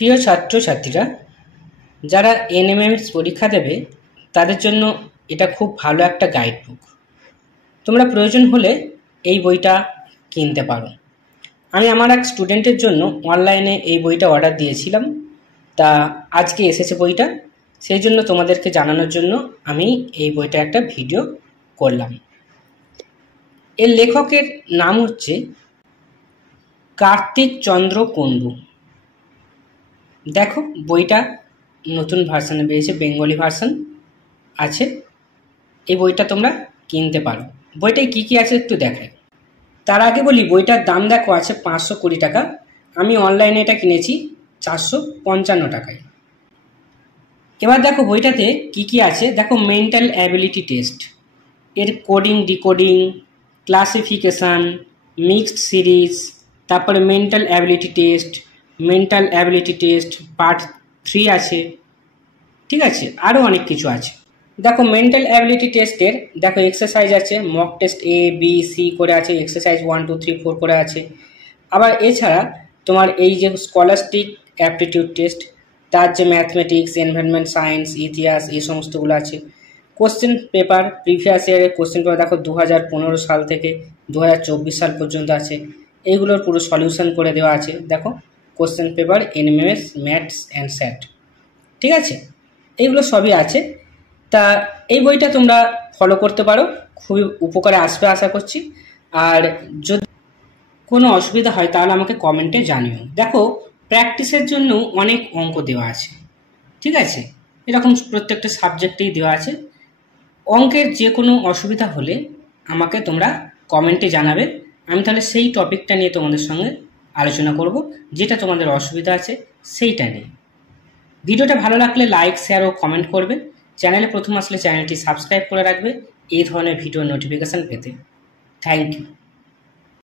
প্রিয় ছাত্রছাত্রীরা, যারা এনএমএমএস পরীক্ষা দেবে তাদের জন্য এটা খুব ভালো একটা গাইড বুক। তোমরা প্রয়োজন হলে এই বইটা কিনতে পারো। আমি আমার এক স্টুডেন্টের জন্য অনলাইনে এই বইটা অর্ডার দিয়েছিলাম, তা আজকে এসেছে বইটা। সেই জন্য তোমাদেরকে জানানোর জন্য আমি এই বইটা একটা ভিডিও করলাম। এর লেখকের নাম হচ্ছে কার্তিক চন্দ্র কুণ্ডু। দেখো, বইটা নতুন ভার্সানে বেরিয়েছে, বেঙ্গলি ভার্সান আছে। এই বইটা তোমরা কিনতে পারো। বইটায় কী কী আছে একটু দেখাই। তার আগে বলি, বইটার দাম দেখো আছে 520 টাকা। আমি অনলাইনে এটা কিনেছি 455 টাকায়। এবার দেখো বইটাতে কি কি আছে। দেখো, মেন্টাল অ্যাবিলিটি টেস্ট, এর coding, decoding, classification, mixed series, তারপরে মেন্টাল অ্যাবিলিটি টেস্ট পার্ট 3 আছে। ঠিক আছে, আরও অনেক কিছু আছে। দেখো, মেন্টাল অ্যাবিলিটি টেস্টের দেখো এক্সারসাইজ আছে, মক টেস্ট ABC করে আছে, এক্সারসাইজ 1 2 3 4 করে আছে। আবার এছাড়া তোমার এই যে স্কলাস্টিক অ্যাপটিটিউড টেস্ট, তার যে ম্যাথমেটিক্স, এনভায়রনমেন্ট সায়েন্স, ইতিহাস, এই সমস্তগুলো আছে। কোশ্চেন পেপার, প্রিভিয়াস ইয়ারের কোশ্চেন পেপার দেখো 2015 সাল থেকে 2024 সাল পর্যন্ত আছে। এইগুলোর পুরো সলিউশন করে দেওয়া আছে। দেখো, question paper, NMMS, maths and SAT. ঠিক আছে, এইগুলো সবই আছে। তা এই বইটা তোমরা ফলো করতে পারো, খুবই উপকারে আসবে আশা করছি। আর যদি কোনো অসুবিধা হয় তাহলে আমাকে কমেন্টে জানিও। দেখো, প্র্যাকটিসের জন্য অনেক অঙ্ক দেওয়া আছে। ঠিক আছে, এরকম প্রত্যেকটা সাবজেক্টেই দেওয়া আছে। অঙ্কের যে কোনো অসুবিধা হলে আমাকে তোমরা কমেন্টে জানাবে। আমি তাহলে সেই টপিকটা নিয়ে তোমাদের সঙ্গে আলোচনা করব, যেটা তোমাদের অসুবিধা আছে সেইটা নিয়ে। ভিডিওটা ভালো লাগলে লাইক, শেয়ার ও কমেন্ট করবে। চ্যানেলে প্রথম আসলে চ্যানেলটি সাবস্ক্রাইব করে রাখবে এই ধরনের ভিডিও নোটিফিকেশান পেতে। Thank you.